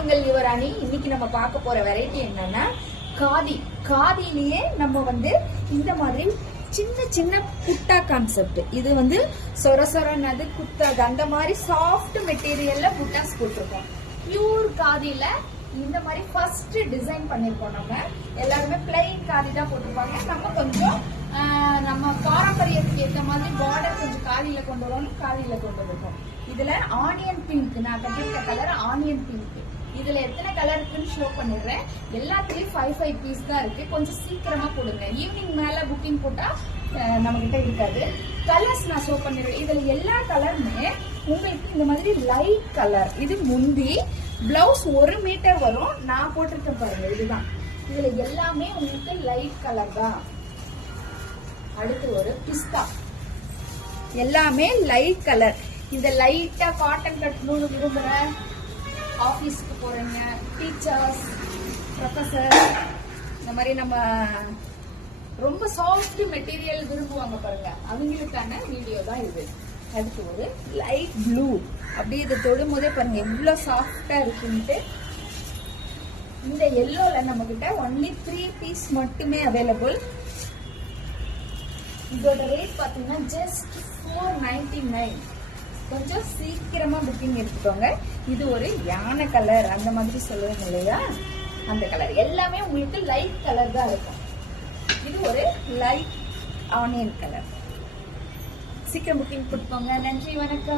உங்கள் யுவராணி. இன்னைக்கு நம்ம பார்க்க போற வெரைட்டி என்னன்னா காதி. காதிலேயே நம்ம இந்த மாதிரி சின்ன சின்ன புட்டா கான்செப்ட். இது சொர சொரனது குத்தாது, அந்த மாதிரி சாஃப்ட் மெட்டீரியல்ல புட்டாஸ் போட்டிருக்கோம். பியூர் காதியில இந்த மாதிரி ஃபர்ஸ்ட் டிசைன் பண்ணிருக்கோம். நம்ம எல்லாருமே பிளைன் காதி தான் போட்டிருப்பாங்க. நம்ம கொஞ்சம் நம்ம பாரம்பரியத்துக்கு ஏற்ற மாதிரி பார்டர் கொஞ்சம் காதியில கொண்டு வரணும், காதியில கொண்டு வந்திருக்கோம். இதுல ஆனியன் பிங்க், நான் கட்டிருக்க கலர் ஆனியன் பிங்க். இதுல எத்தனை கலர் இருக்குன்னு ஷோ பண்ணிடுறேன். எல்லாத்துலயும் 5 பீஸ் தான் இருக்கு. கொஞ்சம் சீக்கிரமா கொடுங்க, ஈவினிங் மேல புக்கிங் போட்டா நம்ம கிட்ட இருக்காது. கலர்ஸ் நான் ஷோ பண்ணிடுறேன். இதுல எல்லா கலருமே உங்களுக்கு இந்த மாதிரி லைட் கலர். இது முந்தி பிளவுஸ் 1 மீட்டர் வரும். நான் போட்டிருக்க பாருங்க, இதுதான். இதுல எல்லாமே உங்களுக்கு லைட் கலர் தான். அடுத்து ஒரு பிஸ்தா, எல்லாமே லைட் கலர். இந்த லைட்டா காட்டன் கட்டணும்னு விரும்புற ஆபீஸ்க்கு போறீங்க, டீச்சர்ஸ், ப்ரொஃபசர், இந்த மாதிரி நம்ம ரொம்ப சாஃப்ட் மெட்டீரியல் விரும்புவாங்க பாருங்க, அவங்களுக்கான வீடியோ தான் இது. அடுத்து ஒரு லைட் ப்ளூ. அப்படியே இதை தொடும் போதே பாருங்க எவ்வளவு சாஃப்டா இருக்குன்ட்டு. இந்த எல்லோல நம்ம கிட்ட ஒன்லி 3 பீஸ் மட்டுமே அவைலபிள். இதோட ரேட் பாத்தீங்கன்னா ஜஸ்ட் 499. கொஞ்சம் சீக்கிரமா புக்கிங் எடுத்துக்கோங்க. இது ஒரு யானை கலர், அந்த மாதிரி சொல்லுவாங்க இல்லையா, அந்த கலர். எல்லாமே உங்களுக்கு லைட் கலர் தான் இருக்கும். இது ஒரு லைட் ஆனியன் கலர். சீக்கிரம் புக்கிங் கொடுப்போங்க. நன்றி, வணக்கம்.